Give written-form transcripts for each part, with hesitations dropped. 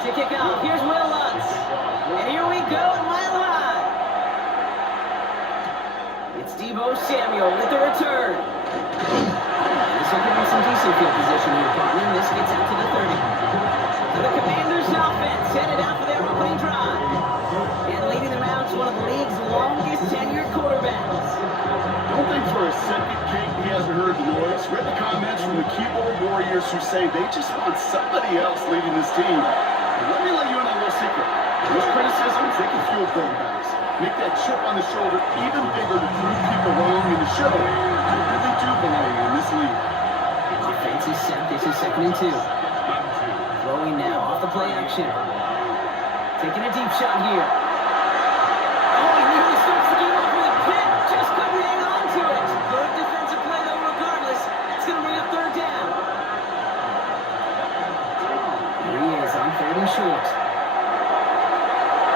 To kick off, here's Will Lutz. And here we go at Mile High. It's Deebo Samuel with the return. This will give him some decent field position here, partner. This gets out to the 30. So the Commanders offense headed out for their opening drive. And leading them out is one of the league's longest tenured quarterbacks. Don't think for a second King he hasn't heard the noise. Read the comments from the keyboard warriors who say they just want somebody else leading this team. But let me let you in on a little secret. Those criticisms, they can fuel quarterbacks. Make that chip on the shoulder even bigger to prove people wrong in the show. I really do belong in this league. Offense is set. This is 2nd and 2. Throwing now off the play action. Taking a deep shot here. Oh, he nearly starts the game off with a pick. Just couldn't hang on to it. Good defensive play though regardless. It's going to bring up 3rd down. Here he is on 3rd and short.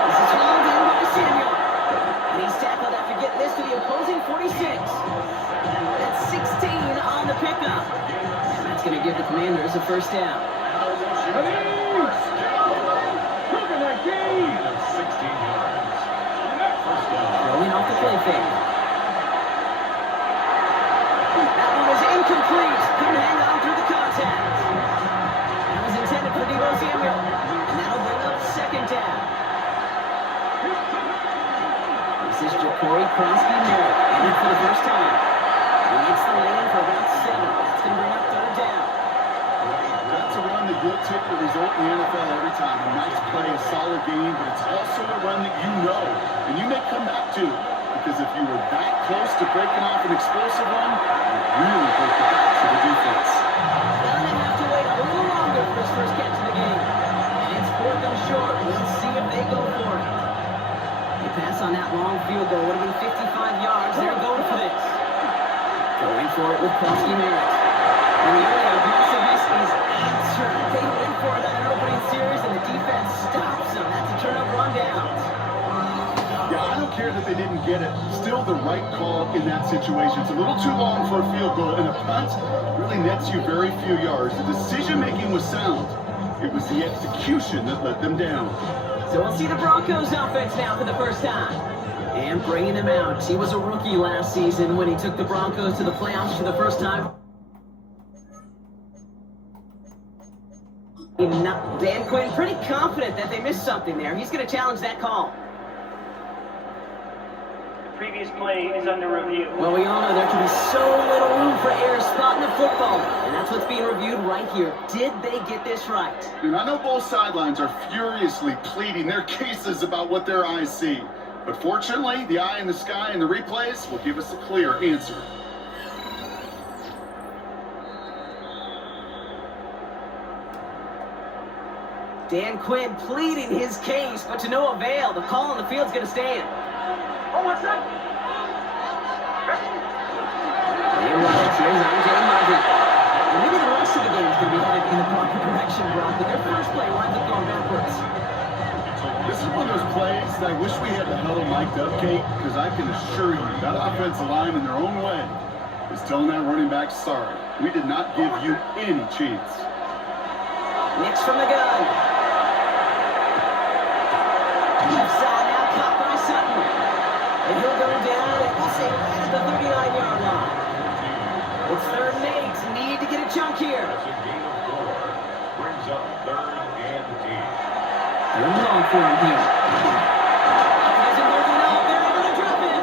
This is hauled in by Samuel. And he's tackled after getting this to the opposing 46. That's 16 on the pickup. And that's going to give the Commanders a 1st down. Throwing off the play fake. That one is incomplete. Couldn't hang on through the contact. That was intended for Deebo Samuel. And that'll bring up 2nd down. This is Ja'Cory Kronsky-Merritt in for the first time. He hits the lane for about 7. That's going to bring up 3rd down. That's a run that will take the result in the NFL every time. A nice play, a solid game, but it's also a run that you know, and you may come back to. Because if you were that close to breaking off an explosive one, you really break the back to the defense. Gonna have to wait a little longer for his first catch of the game. And it's 4th and short. We'll see if they go for it. They pass on that long field goal. Would have been 55 yards. They're going for this. Going for it with Kronsky-Merritt. And the early aggressiveness is answered. They went for it on their opening series, and the defense stops them. That's a turnover on downs. Yeah, I don't care that they didn't get it. Still the right call in that situation. It's a little too long for a field goal, and a punt really nets you very few yards. The decision-making was sound. It was the execution that let them down. So we'll see the Broncos offense now for the first time. And bringing him out. He was a rookie last season when he took the Broncos to the playoffs for the first time. Dan Quinn pretty confident that they missed something there. He's going to challenge that call. The previous play is under review. Well, we all know there can be so little room for error spotting a football. And that's what's being reviewed right here. Did they get this right? And I know both sidelines are furiously pleading their cases about what their eyes see. But fortunately, the eye in the sky and the replays will give us a clear answer. Dan Quinn pleading his case, but to no avail. The call on the field's going to stand. Oh, what's that? There was it. Here's R.J. Martin. And maybe the rest of the game is going to be headed in the proper direction, Brock, but their first play winds up going backwards. This is one of those plays that I wish we had the huddle mic'd up, Kate, because I can assure you that offensive line in their own way is telling that running back, sorry, we did not give you any chance. Next from the gun. Left side now, caught by Sutton. And he'll go down, and we'll say right at the 39-yard line. It's 3rd and 8. Need to get a chunk here. Brings up 3rd and 8. They're long for him here. Doesn't work enough. They're able to drop it.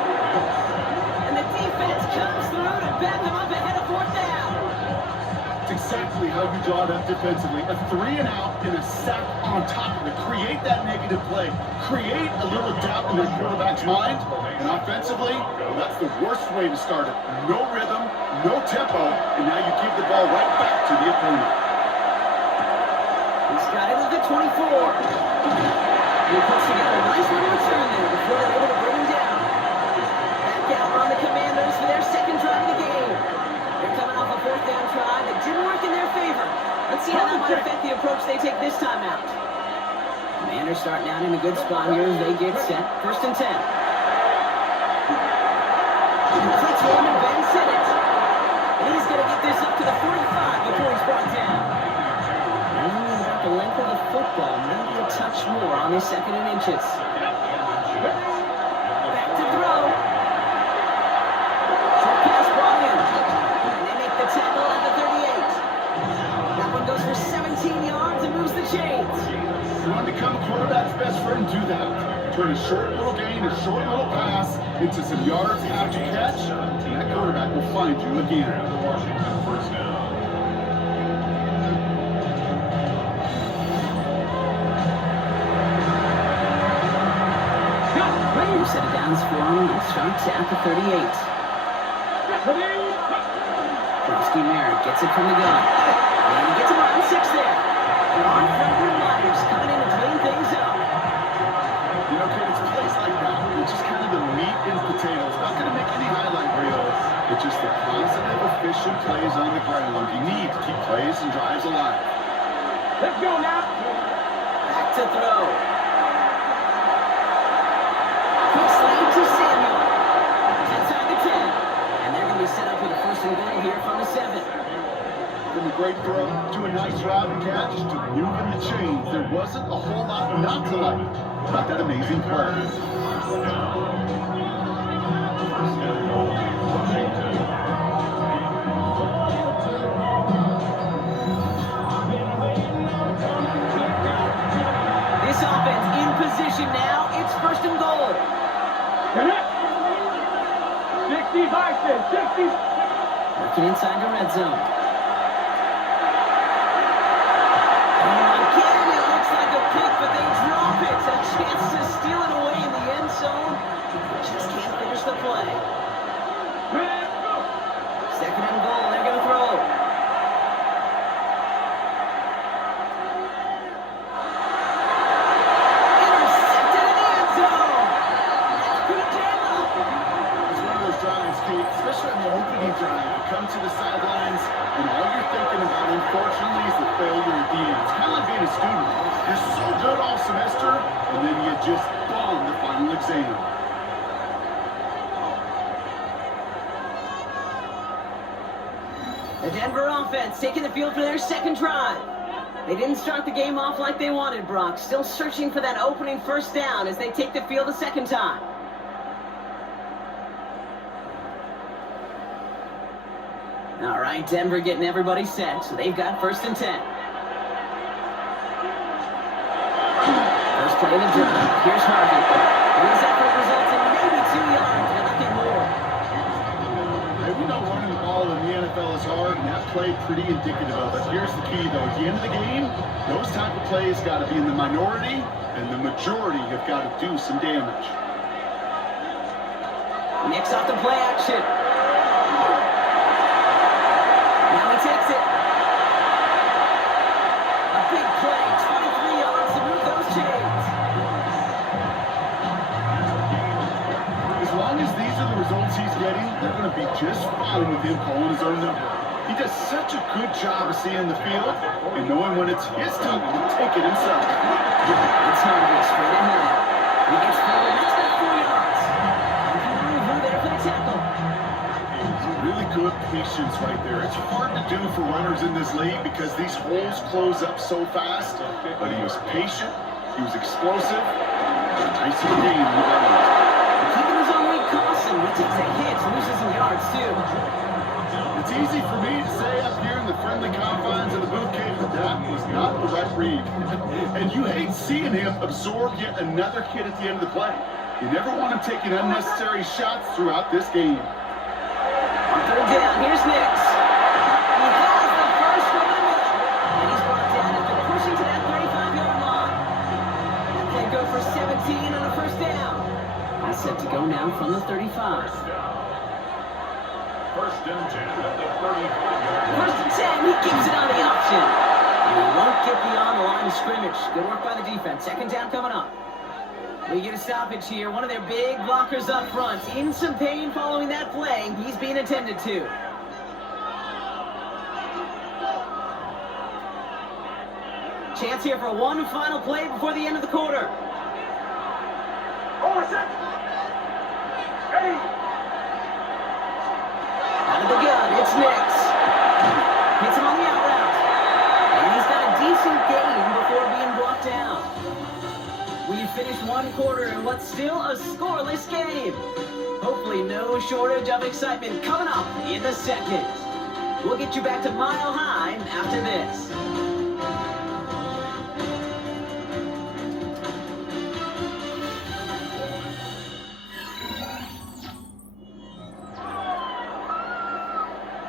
And the defense comes through to back them up ahead of 4th down. It's exactly how you draw it up defensively. A 3-and-out and a sack on top of it. Create that negative play. Create a little doubt in the quarterback's mind. And offensively, well, that's the worst way to start it. No rhythm, no tempo, and now you give the ball right back to the opponent. He's got it at the 24. He puts together a nice little return there before they're able to bring him down. Back out on the Commanders for their 2nd drive of the game. They're coming off a 4th down try that didn't work in their favor. Let's see how that might affect the approach they take this time out. Commanders starting out in a good spot here as they get set. 1st and 10. Completes one and Ben Sinnott. And he's going to get this up to the 45 before he's brought down. About the length of the football, maybe a touch more on his second and inches. Back to throw. Short pass brought in. And they make the tackle at the 38. That one goes for 17 yards and moves the chains. You want to become a quarterback's best friend? Do that. Turn a short little gain, a short little pass into some yards after catch, and that quarterback will find you again. Washington first down. New set of downs for him. He starts at the 38. Frosty Merritt gets it from the gun. And he gets him around 6 there. And on Frederick Myers coming in to clean things up. You know, kid, it's plays like that. It's just kind of the meat and potatoes. Not going to make any highlight reels. It's just the positive, efficient plays on the ground. You need to keep plays and drives alive. Let's go now. Back to throw. Quick slant to Samuel. He's inside the 10. And they're going to be set up with a first and goal here from the 7. From a great throw to a nice route and catch to moving the chains. There wasn't a whole lot not to like about that amazing play. This offense in position now. It's first and goal. 60. Working inside the red zone. Again, it looks like a pick, but they drop it. A chance to steal it away in the end zone. Just can't finish the play. Second and goal. They're going to throw. Intercepted in the end zone. That's good jam up. It's one of those drives, Kate, especially on the opening drive. You come to the sidelines, and all you're thinking about, unfortunately, is the failure at the end. It's kind of like being a student. You're so good all semester, and then you just bomb the final exam. The Denver offense taking the field for their second drive. They didn't start the game off like they wanted, Brock. Still searching for that opening first down as they take the field a second time. All right, Denver getting everybody set, so they've got first and 10. First play of the drive. Here's Harvey. And his effort results in maybe 2 yards, but nothing more. Hey, we know running the ball in the NFL is hard, and that play pretty indicative of it. Here's the key, though. At the end of the game, those type of plays got to be in the minority, and the majority have got to do some damage. Knicks off the play action. Now he takes it. A big play, 23 yards to move those chains. As long as these are the results he's getting, they're going to be just fine with him calling his own number. He does such a good job of seeing the field and knowing when it's his time to take it himself. It's Harvey straight ahead. He gets forward, that's got 4 yards. And Drew there for the tackle. Really good patience right there. It's hard to do for runners in this league because these holes close up so fast. But he was patient, he was explosive, nice little game. Keeping his own weight costs him. He takes a hit, loses some yards too. It's easy for me to say up here in the friendly confines of the booth cave that that was not the right read. And you hate seeing him absorb yet another hit at the end of the play. You never want him taking unnecessary shots throughout this game. On third down, here's Nix. He has the first over the middle. And he's brought down after pushing to that 35-yard line. That play go for 17 on a first down. He's set to go now from the 35. First and 10 at the 35-yard line. First and 10, he keeps it on the option. And he won't get beyond the line of scrimmage. Good work by the defense. Second down coming up. We get a stoppage here. One of their big blockers up front. In some pain following that play. He's being attended to. Chance here for one final play before the end of the quarter. Hold a second. Ready. Out of the gun, it's Nix. Hits him on the out route. And he's got a decent gain before being brought just one quarter in what's still a scoreless game. Hopefully no shortage of excitement coming up in the second. We'll get you back to Mile High after this.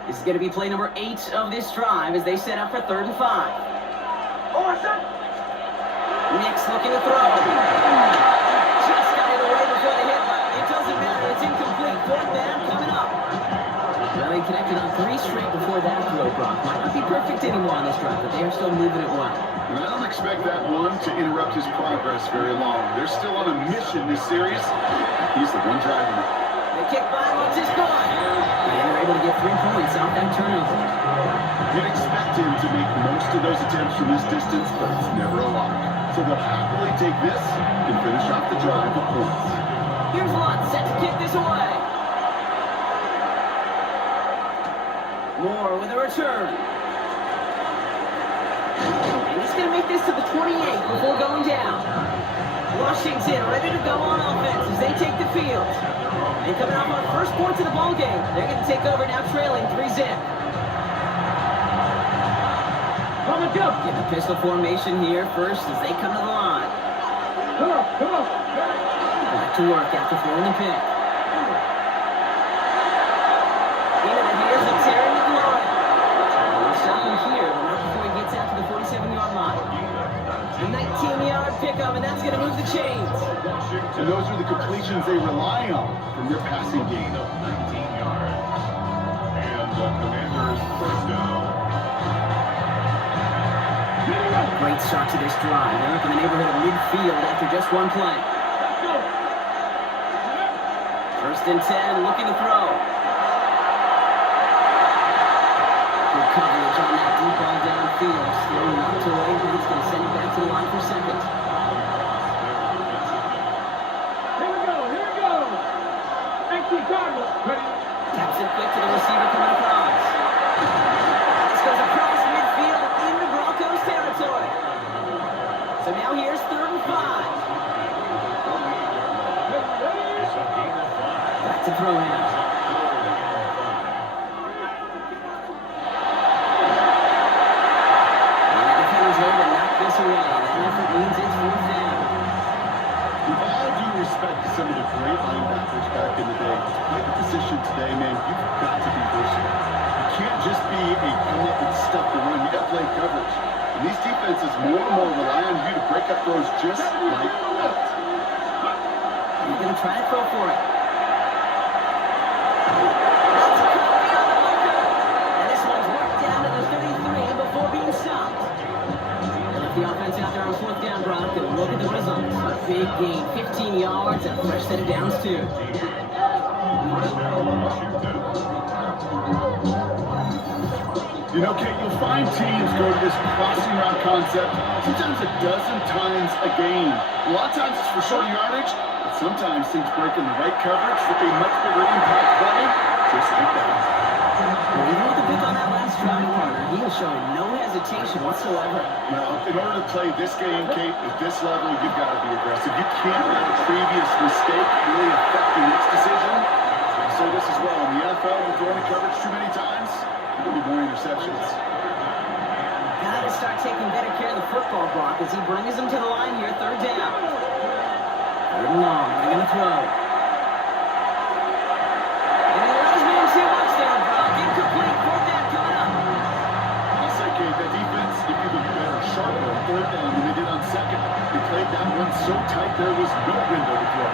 This is going to be play number 8 of this drive as they set up for 3rd and 5. Nick's looking to throw. Just got it away before the hit, but it doesn't matter. It's incomplete. 4th down coming up. Well, he connected on 3 straight before that throw, Brock. Might not be perfect anymore on this drive, but they are still moving it well. And I don't expect that one to interrupt his progress very long. They're still on a mission this series. He's the one driving it. The kick by once is gone. And they're able to get 3 points off that turnover. You'd expect him to make most of those attempts from this distance, but it's never a lock. So they'll happily take this and finish off the drive with points. Here's Lutz set to kick this away. Moore with a return. And he's going to make this to the 28 before going down. Washington ready to go on offense as they take the field. And coming off our first points of the ball game, they're going to take over now trailing 3-zip. Get the pistol formation here first as they come to the line. Back to work after throwing the pick. Into the ears of Terry McLaurin. We'll stop him here, but not before he gets out to the 47-yard line. A 19-yard pickup, and that's going to move the chains. And those are the completions they rely on from their passing game. 19 yards. And the Commanders' 1st down. Great start to this drive. They're up in the neighborhood of midfield after just one play. 1st and 10, looking to throw. Good coverage on that deep ball downfield. Slow knocked away, and he's going to send it back to the line for 2nd. Here we go. Thank you, Cardinals. Taps it quick to the receiver coming across. This goes across midfield into Broncos territory. So now here's 3rd and 5. Back to throw in. And the defender's able to knock this away. That effort means it's 4th down. With all due respect to some of the great linebackers back in the day, to play the position today, man, you've got to be versatile. You can't just be a come up and stuff the run. You got to play coverage. And these defenses more and more rely on you to break up throws just like that. He's going to try to throw for it. And this one's worked down to the 33 before being stopped. They left the offense out there on 4th down, Brock, and look at the results. A big gain, 15 yards, and a fresh set of downs, too. You know, Kate, you'll find teams go to this crossing route concept sometimes a dozen times a game. A lot of times it's for short yardage, but sometimes things break in the right coverage that they much bigger impact play, just like that. Well, even with the pick on that last drive, partner, he is showing no hesitation whatsoever. Now, in order to play this game, Kate, at this level, you've got to be aggressive. You can't let a previous mistake really affect your next decision. I say this as well. In the NFL, we're throwing the coverage too many times. There'll be more interceptions. Got to start taking better care of the football, Brock, as he brings them to the line here, 3rd down. 3rd and long, they're going to throw. And he let his man too much there, Brock. Incomplete, 4th down coming up. I'll say, Kate, that defense did even better, sharper on 3rd down than they did on 2nd. They played that one so tight there was no window to throw.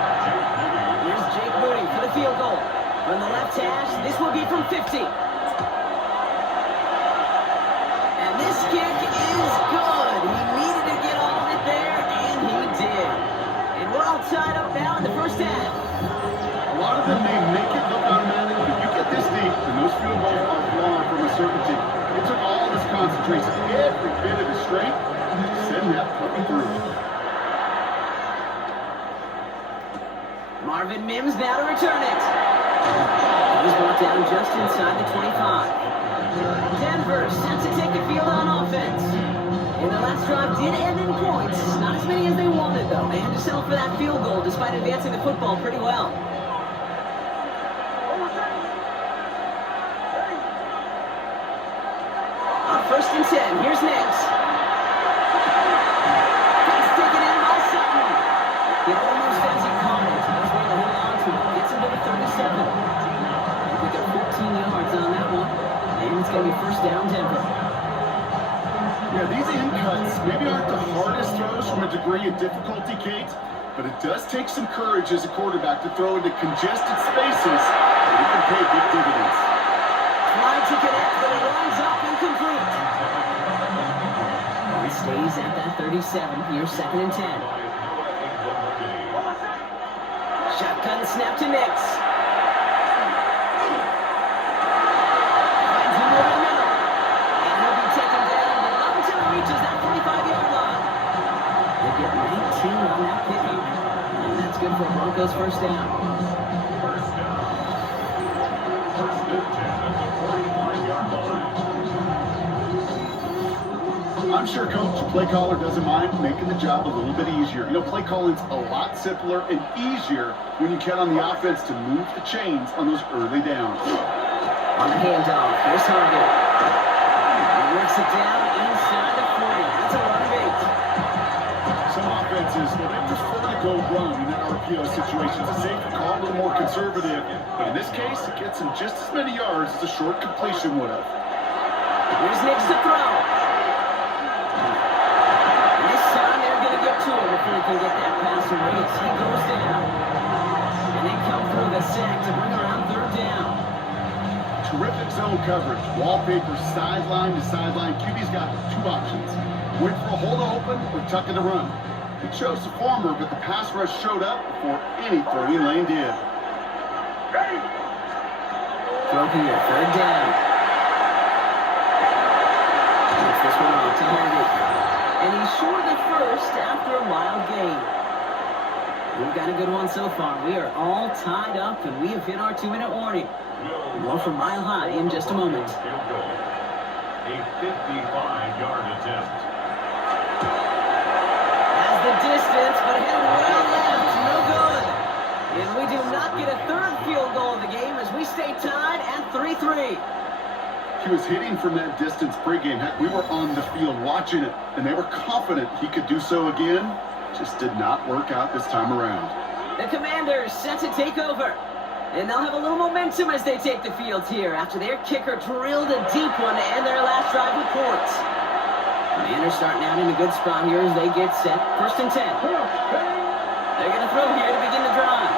Here's Jake Moody for the field goal. From the left hash, this will be from 50. And this kick is good. He needed to get all of it there, and he did. And we're all tied up now in the 1st half. A lot of them may make it look automatic, but you get this deep, and those field goals are far from a certainty. It took all of his concentration, every bit of his strength, to send that puppy through. Marvin Mims now to return it. He's brought down just inside the 25. Denver set to take the field on offense. And the last drive did end in points. Not as many as they wanted, though. They had to settle for that field goal despite advancing the football pretty well. On 1st and 10, here's Nix. He's taken in by Sutton. It almost has it caught it. That's why they hold on to it. Gets him to the 37. And we got 14 yards on that one. And it's going to be 1st down, Denver. Yeah, these in cuts maybe aren't the hardest throws from a degree of difficulty, Kate, but it does take some courage as a quarterback to throw into congested spaces, and it can pay big dividends. Tried to connect, but it winds up incomplete. He stays at that 37. Here's 2nd and 10. Shotgun snap to Nix. Finds him over the middle. And he'll be taken down, but not until he reaches that 45-yard line. They get 19 on that pickup. And that's good for Broncos 1st down. First down. 1st and 10 at the 45-yard line. I'm sure Coach, play caller doesn't mind making the job a little bit easier. You know, play calling's a lot simpler and easier when you count on the offense to move the chains on those early downs. On the handoff, here's Harvey. He works it down inside the 40. That's a run of 8. Some offenses, well, they prefer to go run in that RPO situation. It's a safer call, a little more conservative. But in this case, it gets him just as many yards as a short completion would have. Here's Nix to throw. This time they're going to get to him before he can get that pass away. He goes down. And they come through the sack to bring around 3rd down. Terrific zone coverage. Wallpaper sideline to sideline. QB's got 2 options. Wait for a hole to open or tuck it to run. He chose the former, but the pass rush showed up before any throwing lane did. Throw here, 3rd down. Gets this one off to Harvey. And he's short of the 1st after a wild gain. We've got a good one so far. We are all tied up, and we have hit our 2-minute warning. More from Mile High in just a moment. Field goal. A 55-yard attempt. Has the distance, but headed well left. No good. And we do not get a 3rd field goal of the game as we stay tied at 3-3. He was hitting from that distance pregame. Heck, we were on the field watching it, and they were confident he could do so again. Just did not work out this time around. The Commanders set to take over. And they'll have a little momentum as they take the field here after their kicker drilled a deep one to end their last drive with points. Commanders starting out in a good spot here as they get set. 1st and 10. They're going to throw here to begin the drive.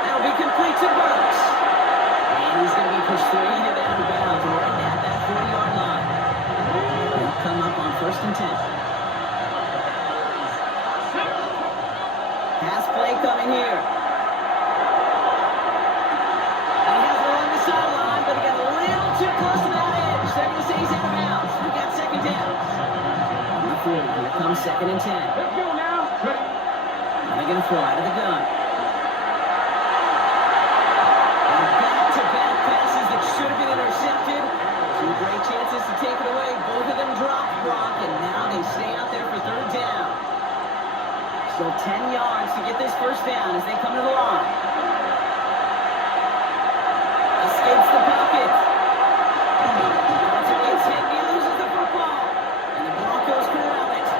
That'll be complete to Burks. And he's going to be pushed 3 to out of bounds right at that 40-yard line. They'll come up on 1st and 10. Pass play coming here. Here comes 2nd and 10. Let's go now. Ready? And they're going to throw out of the gun. And back-to-back passes that should have been intercepted. 2 great chances to take it away. Both of them dropped, Brock, and now they stay out there for 3rd down. So 10 yards to get this 1st down as they come to the line. Escapes the pocket. Johnson gets hit. He loses the football. And the Broncos corral it.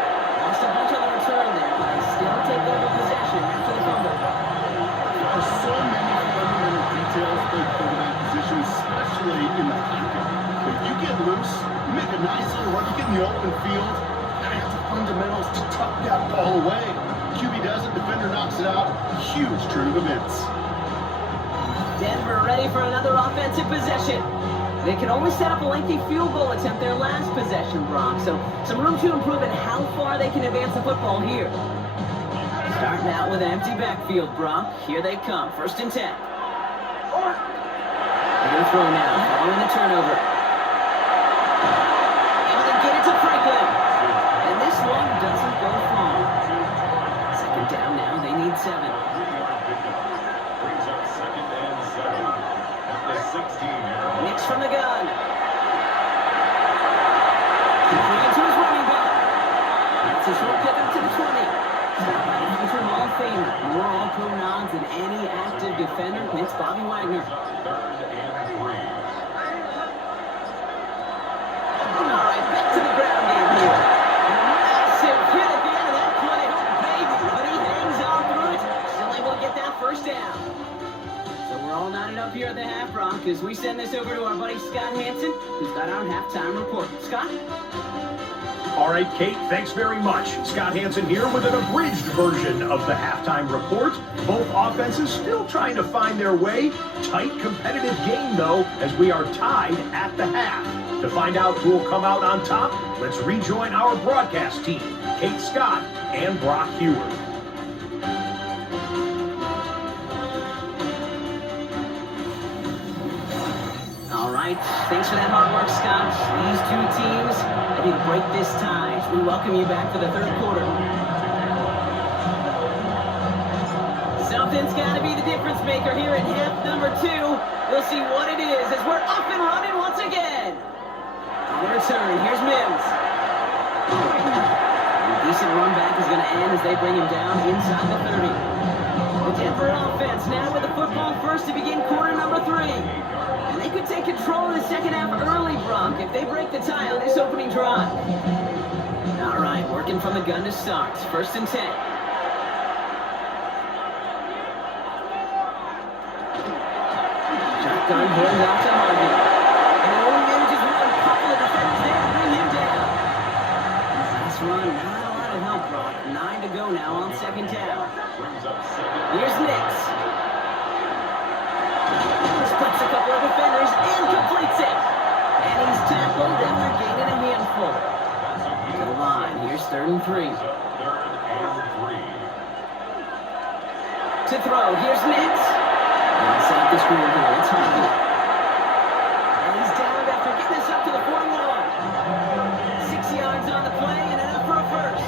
Lost a bunch on the return there, but they still take over possession after the fumble. There are so many fundamental details played quarterback position, especially in the pocket. But if you get loose, you make a nice little run, you get in the open field, you have the fundamentals to tuck that ball away. QB does it, defender knocks it out. Huge turn of events. Denver ready for another offensive possession. They can only set up a lengthy field goal attempt their last possession, Brock. So some room to improve in how far they can advance the football here. Starting out with an empty backfield, Brock. Here they come. 1st and 10. They're going to throw now, following the turnover. Able to get it to Franklin. And this one doesn't go far. 2nd down now. They need 7. 3-yard pickup. Brings up 2nd and 7 at the 16-yard line. Nix from the gun. Completing to his running back. That's a short pickup to the 20. more all-pro nods than any active defender. It's Bobby Wagner. Third and 3. All right, back to the ground game here. And a massive hit at the end of that play. Oh, baby, but he hangs on through it. Still able to get that first down. So we're all knotted up here at the half, Brock, as we send this over to our buddy Scott Hansen, who's got our halftime report. Scott? All right, Kate, thanks very much. Scott Hansen here with an abridged version of the halftime report. Both offenses still trying to find their way. Tight, competitive game, though, as we are tied at the half. To find out who will come out on top, let's rejoin our broadcast team, Kate Scott and Brock Heward. All right, thanks for that hard work, Scott. These two teams ready to break this tie. We welcome you back for the third quarter. Something's got to be the difference maker here in half number 2. We'll see what it is as we're up and running once again. On the return, here's Mims. A decent run back is going to end as they bring him down inside the 30. The Denver offense now with the football first to begin quarter number 3. And they could take control of the second half early, Brock, if they break the tie on this opening drive. All right, working from the gun to start. First and 10. Shotgun hands off to Harvey. And he only manages one couple of defenders there to bring him down. Nice run, not a lot of help, Brock. 9 to go now on second down. Here's Nix. Splits a couple of defenders and completes it. And he's tackled after gaining a handful. To the line, here's third and 3. To throw, here's Nix. Inside the screen here, it's Harvey. And he's down after getting us up to the 41. 6 yards on the play and enough for a first.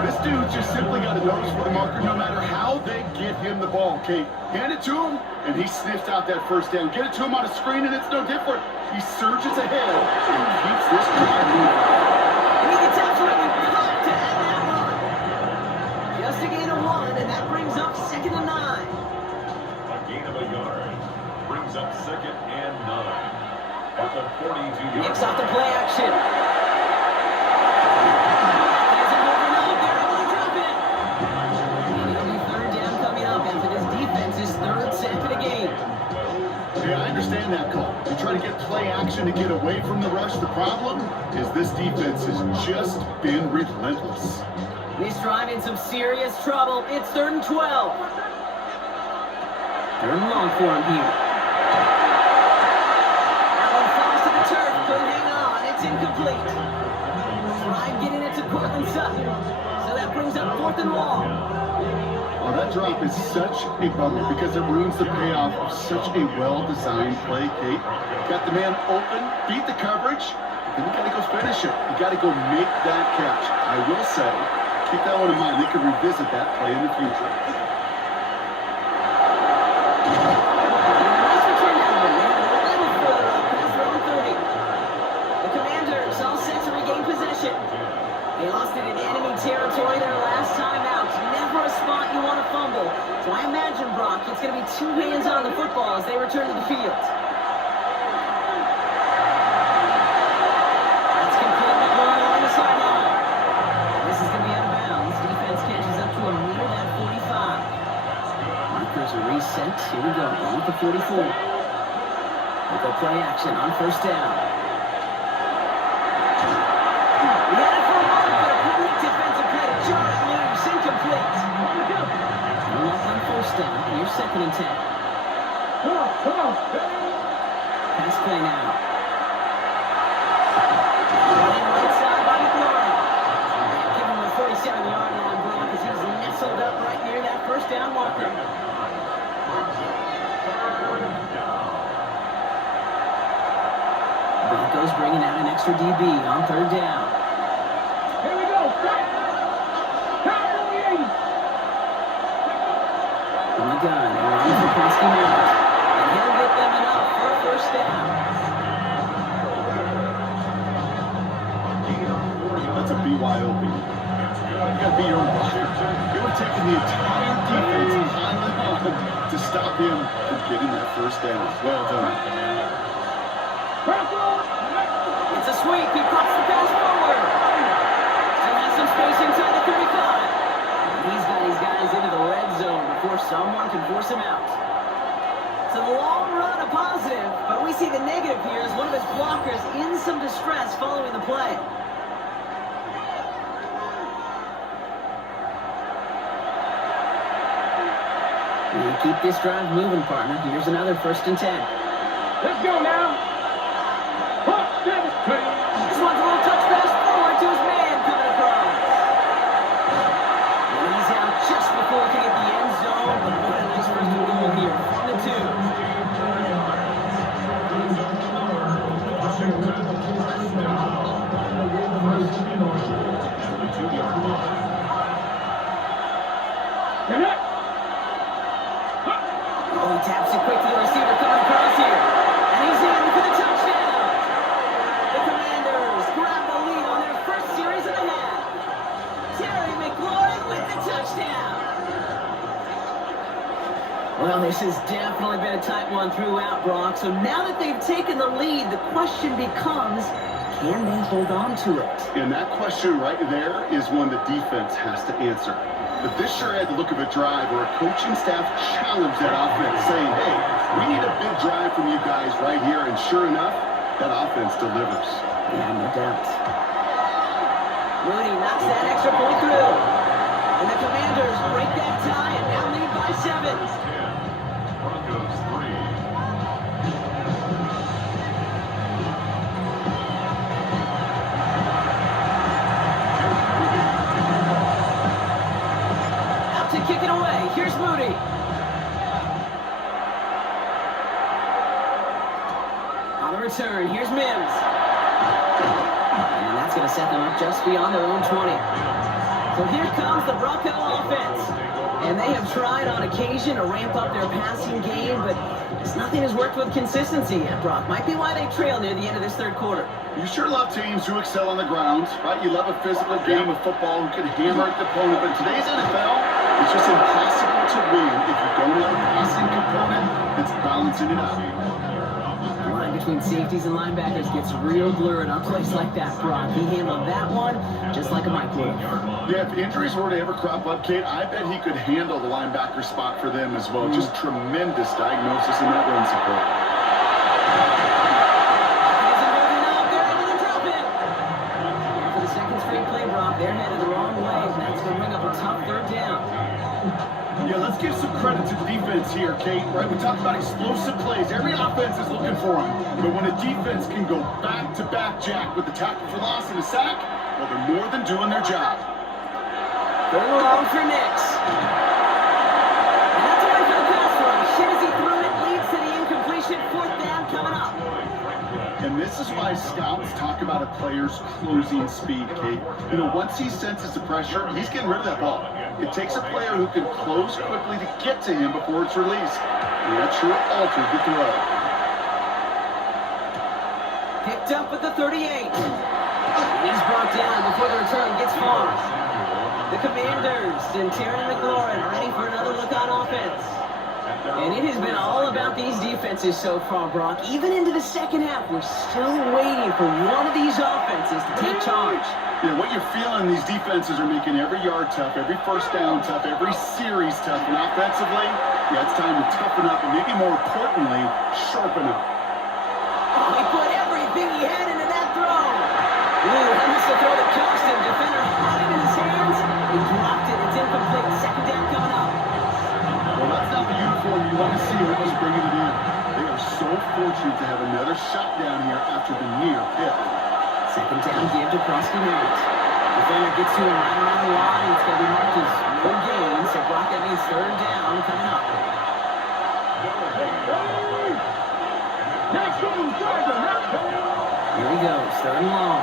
This dude just simply got a notice for the marker no matter how they get him the ball, Kate. Hand it to him, and he sniffs out that first down. Get it to him on a screen, and it's no different. He surges ahead and keeps this drive moving. And he gets absolutely pumped to end that run. Just a gain of 1, and that brings up second and 9. A gain of a yard brings up second and 9 at the 42-yard line. Nix off the play action. Yeah, I understand that call. You try to get play action to get away from the rush. The problem is this defense has just been relentless. This drive in some serious trouble. It's third and 12. Third and long for him here. That one falls to the turf. Couldn't hang on. It's incomplete. Try getting it to Cortland Sutton. So that brings up fourth and long. Oh, that drop is such a bummer because it ruins the payoff of such a well-designed play, Kate. Got the man open, beat the coverage, then you got to go finish it. You got to go make that catch. I will say, keep that one in mind. They could revisit that play in the future. Nice return that one. They have a little further up past their own 30. The Commanders all set to regain possession. They lost it in enemy territory their last time out. Never a spot you want to fumble. So I imagine, Brock, it's going to be 2 hands on the football as they return to the field. That's complete with one along the sideline. This is going to be out of bounds. Defense catches up to a near that 45. Markers are reset. Here we go. On with the 44. We'll go play action on first down. We had it for a moment, but a complete defensive play to jar it loose, incomplete. Still up on first down. Here's second and 10. Come on. Pass play now. Running right side by McLaurin. Give him the 47-yard line, Brock, as he's nestled up right near that first down marker. Broncos bringing out an extra DB on third down. Here we go. Power on the 80. From the gun, around for Presky Mount. And he'll get them enough for a first down. be wide open. You got to be your own blocker. It would have taken the entire defense on the line to stop him from getting that first down. Well done. It's a sweep. He pops the pass forward. Still has some space inside the 35. And he's got his guys into the red zone before someone can force him out. So the long run a positive, but we see the negative here as one of his blockers in some distress following the play. And keep this drive moving, partner. Here's another 1st and 10. Let's go now. This one's a little touch pass forward to his man coming across. And he's out just before he can get the end zone, but what a nice 1st and goal here from the 2. Oh, he taps it quick to the receiver coming across here. And he's in for the touchdown. The Commanders grab the lead on their first series of the half. Terry McLaurin with the touchdown. Well, this has definitely been a tight one throughout, Brock. So now that they've taken the lead, the question becomes, can they hold on to it? And that question right there is one the defense has to answer. But this sure had the look of a drive where a coaching staff challenged that offense, saying, hey, we need a big drive from you guys right here. And sure enough, that offense delivers. Yeah, no doubt. Mooney knocks that extra point through. And the Commanders break that tie and now lead by 7. Broncos 3. To kick it away. Here's Moody. On the return, here's Mims. And that's going to set them up just beyond their own 20. So here comes the Bronco offense. And they have tried on occasion to ramp up their passing game, but nothing has worked with consistency yet, Brock. Might be why they trail near the end of this 3rd quarter. You sure love teams who excel on the ground, right? You love a physical game of football who can hammer at the opponent. But in today's NFL, it's just impossible to win if you don't have a passing component that's balancing it out. The line between safeties and linebackers gets real blurred on plays like that, Brock. He handled that one just like a mic would. Yeah, if injuries were to ever crop up, Kate, I bet he could handle the linebacker spot for them as well. Just tremendous diagnosis in that run support. For the second straight play, Brock, they're headed the wrong way. That's going to bring up a tough 3rd down. Yeah, let's give some credit to the defense here, Kate. Right, we talked about explosive plays. Every offense is looking for them. But when a defense can go back-to-back, Jack, with the tackle for loss and a sack, well, they're more than doing their job. 3rd and long for Nix. And that's away for the pass rush. Shit as he threw it, leads to the incompletion. 4th down coming up. And this is why scouts talk about a player's closing speed, Kate. You know, once he senses the pressure, he's getting rid of that ball. It takes a player who can close quickly to get to him before it's released. And that sure altered the throw. Picked up at the 38. He's brought down before the return gets far. The Commanders and Terry McLaurin ready for another look on offense. And it has been all about these defenses so far, Brock. Even into the 2nd half, we're still waiting for one of these offenses to take charge. Yeah, what you're feeling, these defenses are making every yard tough, every 1st down tough, every series tough. And offensively, yeah, it's time to toughen up and maybe more importantly, sharpen up. Oh, he put everything he had into that throw. Ooh, he missed the throw that cost him. Defender had it in his hands. He dropped it. It's incomplete. 2nd down coming up. Well, that's not the uniform you want to see when he's bringing it in. They are so fortunate to have another shot down here after the near pick. 2nd down, give to Krosky Merritt. Defender gets to him right around the line. It's going to be marked as no gain. So Brock, that means 3rd down coming up. Here he goes, 3rd and long.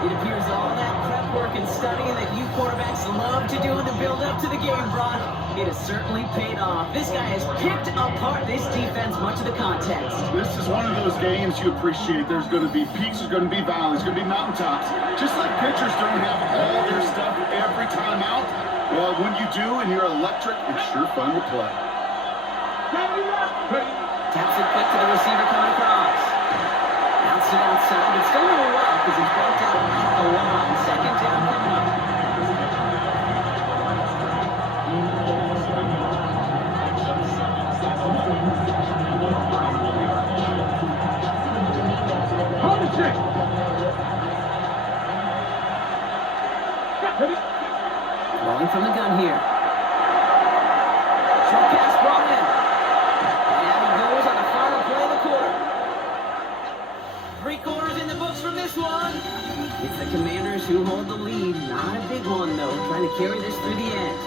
It appears all that prep work and studying that you quarterbacks love to do in the build-up to the game, Brock, It has certainly paid off. This guy has picked apart this defense much of the context. This is one of those games you appreciate. There's going to be peaks, there's going to be valleys, there's going to be mountaintops. Just like pitchers don't have all their stuff every time out, well, when you do and you're electric, it's sure fun to play. Taps it quick to the receiver coming across. Bounces it outside, but still a little well because he's brought down at the line. Second down coming up. Rolling from the gun here. Short pass brought in. And he goes on the final play of the quarter. 3 quarters in the books from this one. It's the Commanders who hold the lead. Not a big one, though. Trying to carry this through the end.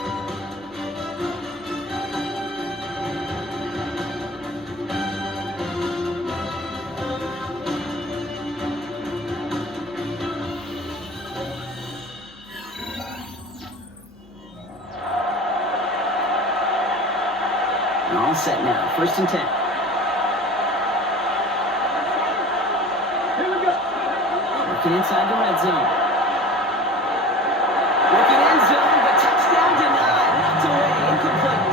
All set now. 1st and 10. Here we go. Working inside the red zone. Working end zone, but touchdown denied. Knocked away. Incomplete.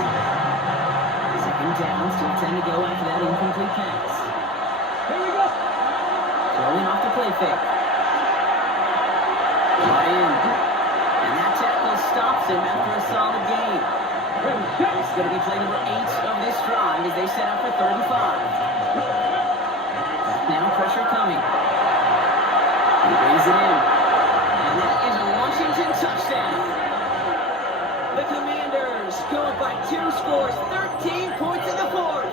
2nd down. Still 10 to go after that incomplete pass. Here we go. Throwing off the play fake. Brought in. And that tackle stops him after a solid gain. This is going to be play number 8 of this drive as they set up for 35. Back now, pressure coming. He brings it in. And that is a Washington touchdown. The Commanders go up by 2 scores, 13 points in the 4th.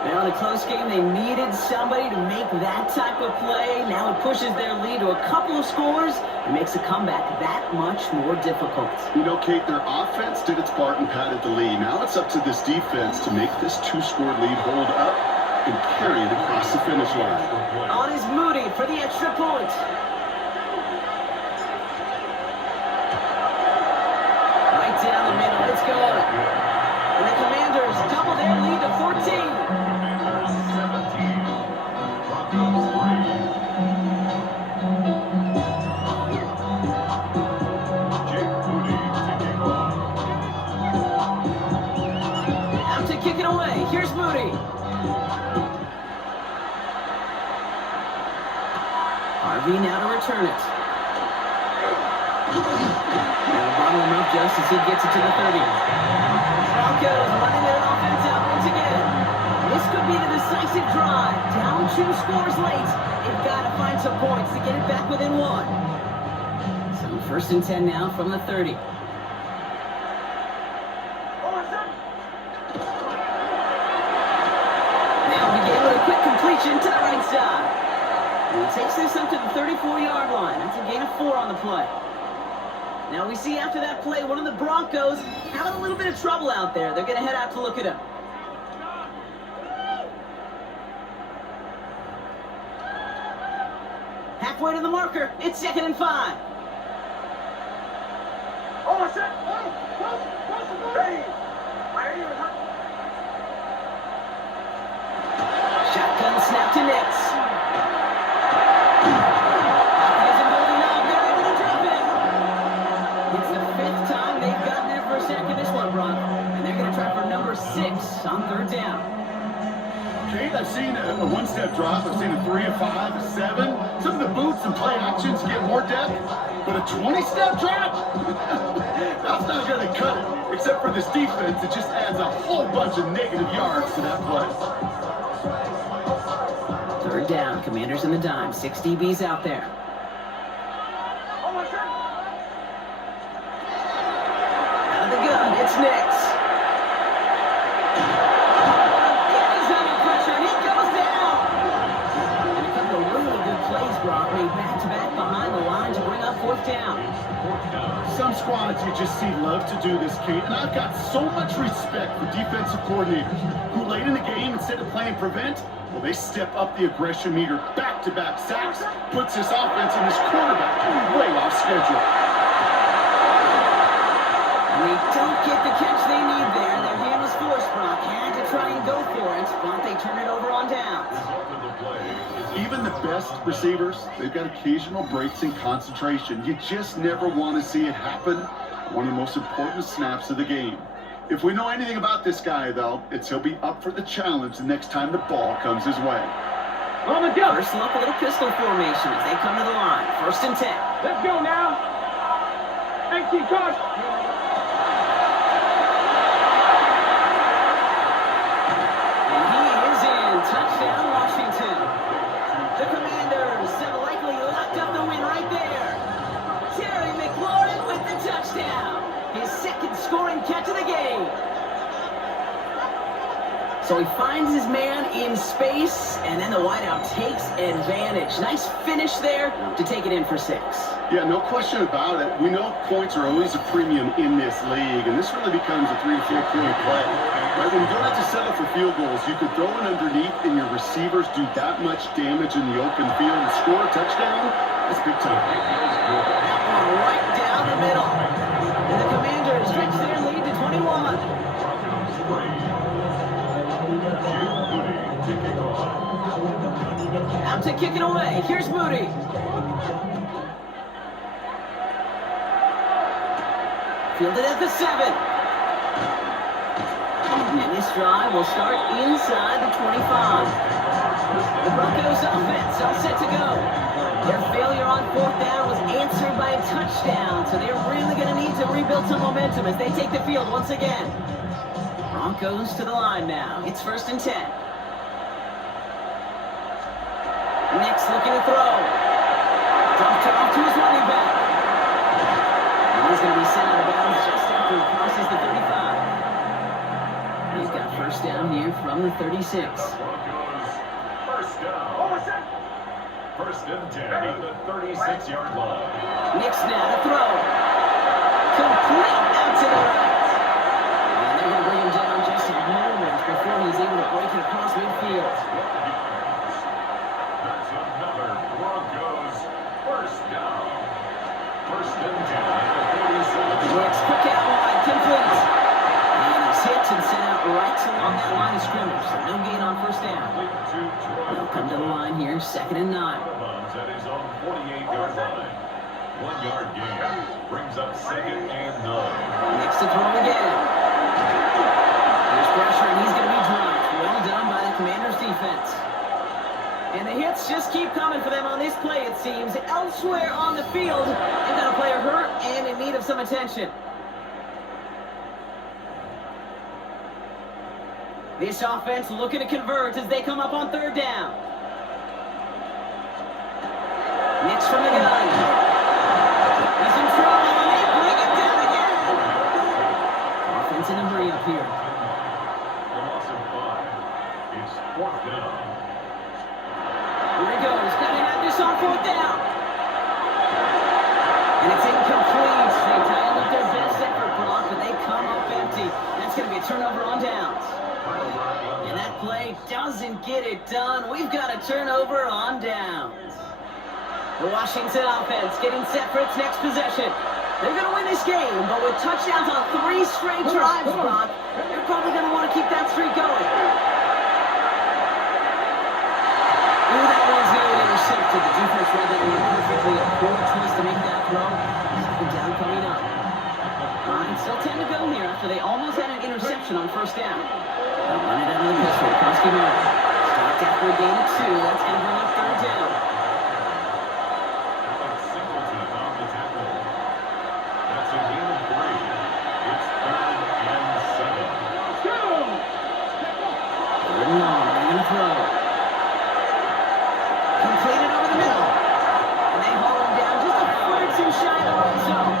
Now in a close game, they needed somebody to make that type of play. Now it pushes their lead to a couple of scores and makes a comeback that much more difficult. You know, Kate, their offense did its part and padded the lead. Now it's up to this defense to make this 2-score lead hold up and carry it across the finish line. On is Moody for the extra point. Right down the middle, it's good. And the Commanders double their lead to 14. Kick it away. Here's Moody. Harvey now to return it. Now bottle him up just as he gets it to the 30. Broncos running their offense out once again. This could be the decisive drive. Down 2 scores late. They've got to find some points to get it back within 1. So 1st and 10 now from the 30. Quick completion to the right side. And he takes this up to the 34-yard line. That's a gain of 4 on the play. Now we see after that play, one of the Broncos having a little bit of trouble out there. They're going to head out to look at him. Halfway to the marker. It's 2nd and 5. Shotgun snap to Nix. Pocket isn't holding up. They're able to drop it. It's the 5th time they've gotten there for a sack in this one, Brock. And they're going to try for number 6 on 3rd down. Kate, I've seen a 1-step drop. I've seen a 3, a 5, a 7. Some of the boots and play actions get more depth. But a 20-step drop? That's not going to cut it. Except for this defense, it just adds a whole bunch of negative yards to that play. 3rd down, Commanders in the dime, 6 DBs out there. Out of the gun, it's Nix. And he's under pressure, and he goes down. And a couple of really good plays, Brock, made back-to-back behind the line to bring up 4th down. Some squads you just see love to do this, Kate, and I've got so much respect for defensive coordinators who late in the game, instead of playing prevent, well, they step up the aggression meter. Back-to-back sacks puts this offense and this quarterback way off schedule. the best receivers, they've got occasional breaks in concentration. You just never want to see it happen. One of the most important snaps of the game. If we know anything about this guy, though, it's he'll be up for the challenge the next time the ball comes his way. On the jump. First look, a little pistol formation as they come to the line. 1st and 10. Let's go now. 18 cards. And he is in. Touchdown, Washington. The Commanders have likely locked up the win right there. Terry McLaurin with the touchdown. His 2nd scoring catch of the game. So he finds his man in space, and then the wideout takes advantage. Nice finish there to take it in for 6. Yeah, no question about it. We know points are always a premium in this league, and this really becomes a 3 or 4 point play. Right? When you don't have to settle for field goals, you could throw it underneath, and your receivers do that much damage in the open field and score a touchdown. That's big time. Right down the middle. And the Commanders stretch their lead to 21. Out to kick it away. Here's Moody. Fielded at the 7. And this drive will start inside the 25. The Broncos offense all set to go. Their failure on 4th down was answered by a touchdown, so they're really going to need to rebuild some momentum as they take the field once again. Broncos to the line now. It's 1st and 10. Next looking to throw. Dumped it off to his running back. And he's going to be sent out of bounds just after he crosses the 35. He's got 1st down here from the 36. Broncos, 1st down. 1st and 10 at the 36-yard line. Next now to throw. Complete out to the right. And they're going to bring him down just a moment before he's able to break it across midfield. That's another Broncos 1st down. 1st and 10 at the 37. Next quick out wide, complete. And he's hit and sent out right along that line of scrimmage. So no gain on 1st down. They'll come to the line here, 2nd and 9. At his own 48-yard line. 1-yard gain brings up 2nd and 9. Next to throw again. There's pressure, and he's going to be dropped. Well done by the Commanders' defense. And the hits just keep coming for them on this play, it seems. Elsewhere on the field, they've got a player hurt and in need of some attention. This offense looking to convert as they come up on 3rd down. Next from the gun. He's in trouble, and they bring it down again. Offense in a hurry up here. A loss of 5. It's 4th down. Here he goes. Got to have this on 4th down. And it's incomplete. They dialed up their best effort block, but they come up empty. That's going to be a turnover on downs. And that play doesn't get it done. We've got a turnover on downs. The Washington offense getting set for its next possession. They're going to win this game, but with touchdowns on 3 straight drives, Brock, they're probably going to want to keep that streak going. Ooh, that was nearly intercepted. The defense read that one perfectly. A poor choice to make that throw. 2nd down coming up. All right, still 10 to go here after they almost had an interception on 1st down. They'll run it out of the pistol. Kowski Miller. Stopped after a gain of 2. That's going to bring up 3rd down. That's a gain of 3. It's 3rd and 7. 3rd and long. They're going to throw. Completed over the middle. And they haul him down just a foot or 2 shy of the red zone.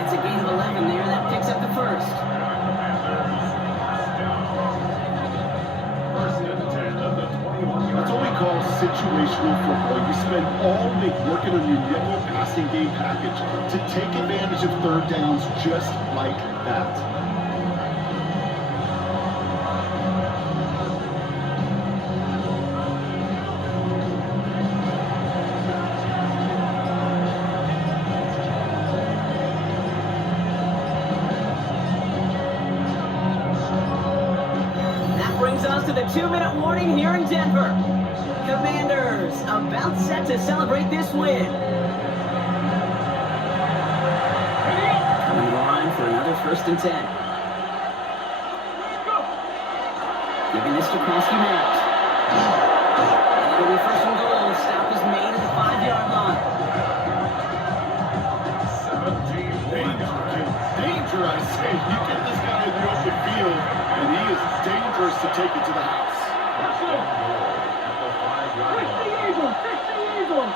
It's a gain of 11 there. That picks up the 1st. That's what we call situational football. You spend all week working on your nickel passing game package to take advantage of 3rd downs just like that. That brings us to the 2-minute warning here in Denver. Commanders defense about set to celebrate this win. Coming line for another 1st and 10. Giving this to Krosky now. And it'll be 1st and goal. Stop is made at the 5-yard line. 17 Danger, I say. You get this guy in the open field, and he is dangerous to take it to the house. At the 5-yard Fix the line. Eagles! Fix the Eagles!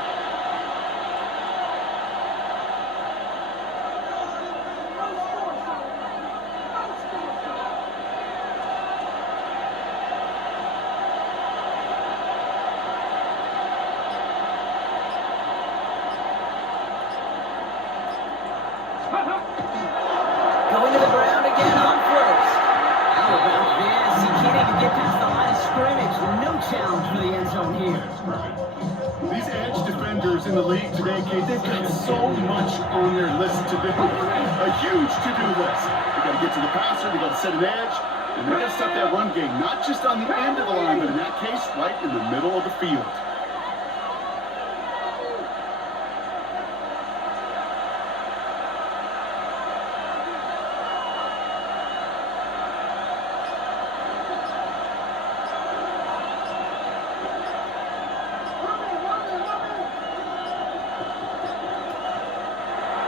Going to the ground again on 1st. How about this? He can't even get past the line of scrimmage. No challenge for the end zone here. These edge defenders in the league today, Kate, they've got so much on their list to do. A huge to-do list. They got to get to the passer, they got to set an edge, and they got to stop that run game, not just on the end of the line, but in that case, right in the middle of the field.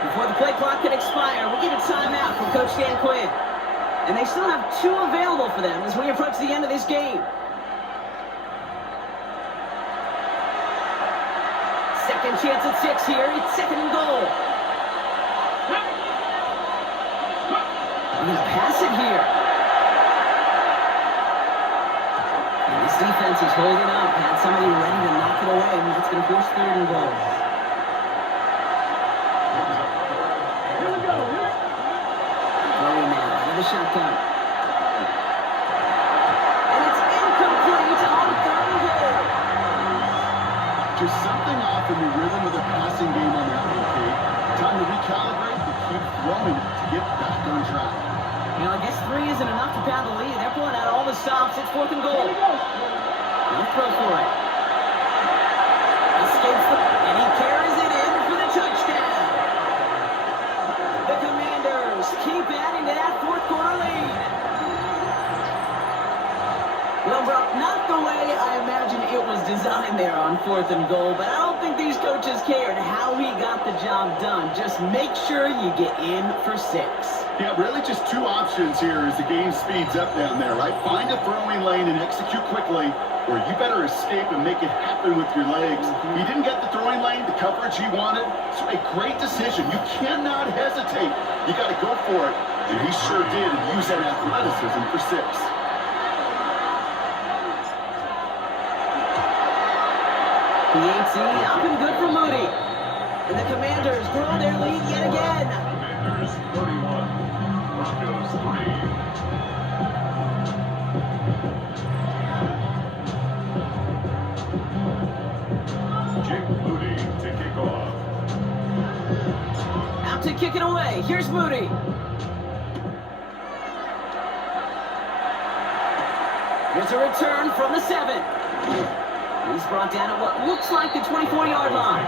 Before the play clock can expire, we get a timeout from Coach Dan Quinn. And they still have 2 available for them as we approach the end of this game. Second chance at 6 here. It's 2nd and goal. We're going to pass it here. And this defense is holding up. Had somebody ready to knock it away, and that's going to force 3rd and goal. Throwing now out of the shotgun. And it's incomplete on 3rd and goal. Just something off in the rhythm of the passing game on that one, Kate. Time to recalibrate and keep throwing it to get back on track. You know, I guess 3 isn't enough to pound the lead. They're pulling out all the stops. It's 4th and goal. He'll throw for it. Escapes the... And he carries it in for the touchdown. The Commanders keep adding to that 4th quarter lead. Well, Brock, not the way I imagine it was designed there on 4th and goal, but I don't think these coaches cared how he got the job done. Just make sure you get in for 6. Yeah, really just 2 options here as the game speeds up down there, right? Find a throwing lane and execute quickly, or you better escape and make it happen with your legs. He didn't get the throwing lane, the coverage he wanted, so a great decision. You cannot hesitate. You got to go for it, and he sure did, and use that athleticism for 6. The 18 up and good for Moody. And the Commanders grow their lead yet again. Commanders 31, Broncos 3. Jake Moody to kick off. Out to kick it away. Here's Moody. There's a return from the 7. He's brought down at what looks like the 24-yard line.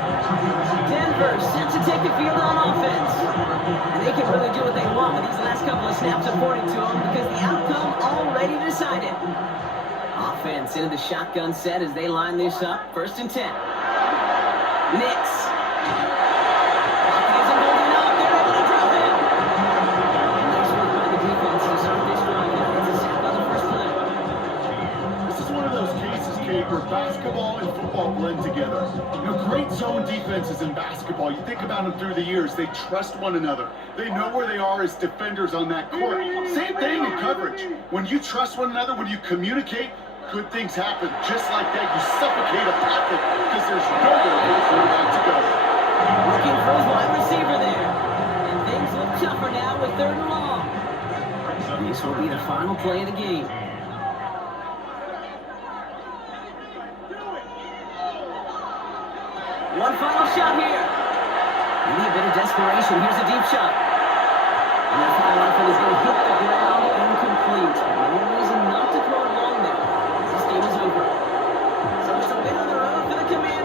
Denver set to take the field on offense. And they can really do what they want with these last couple of snaps according to them because the outcome already decided. Offense into the shotgun set as they line this up. 1st and 10. Nix. Pocket isn't holding up. They're able to drop it. And nice work by the defense to start this drive. It's a sack on the first play. This is one of those cases, Kate, where basketball and football blend together. You know, great zone defenses in basketball. You think about them through the years. They trust one another. They know where they are as defenders on that court. Same thing in coverage. When you trust one another, when you communicate, good things happen. Just like that, you suffocate a pocket because there's nowhere for the quarterback to go. Looking for his wide receiver there. And things look tougher now with 3rd and long. This will be the final play of the game. One final shot here. Maybe a bit of desperation. Here's a deep shot. And that final effort is going to hit the ground incomplete. No reason not to throw it long there. This game is over. So it's a win on the road for the Commanders.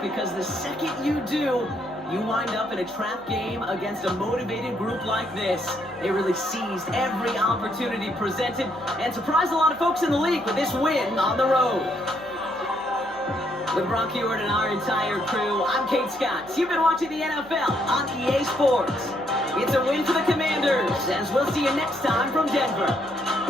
luck, because the second you do, you wind up in a trap game against a motivated group like this. They really seized every opportunity presented and surprised a lot of folks in the league with this win on the road. With Brock Ewart and our entire crew, I'm Kate Scott. You've been watching the NFL on EA Sports. It's a win for the Commanders, as we'll see you next time from Denver.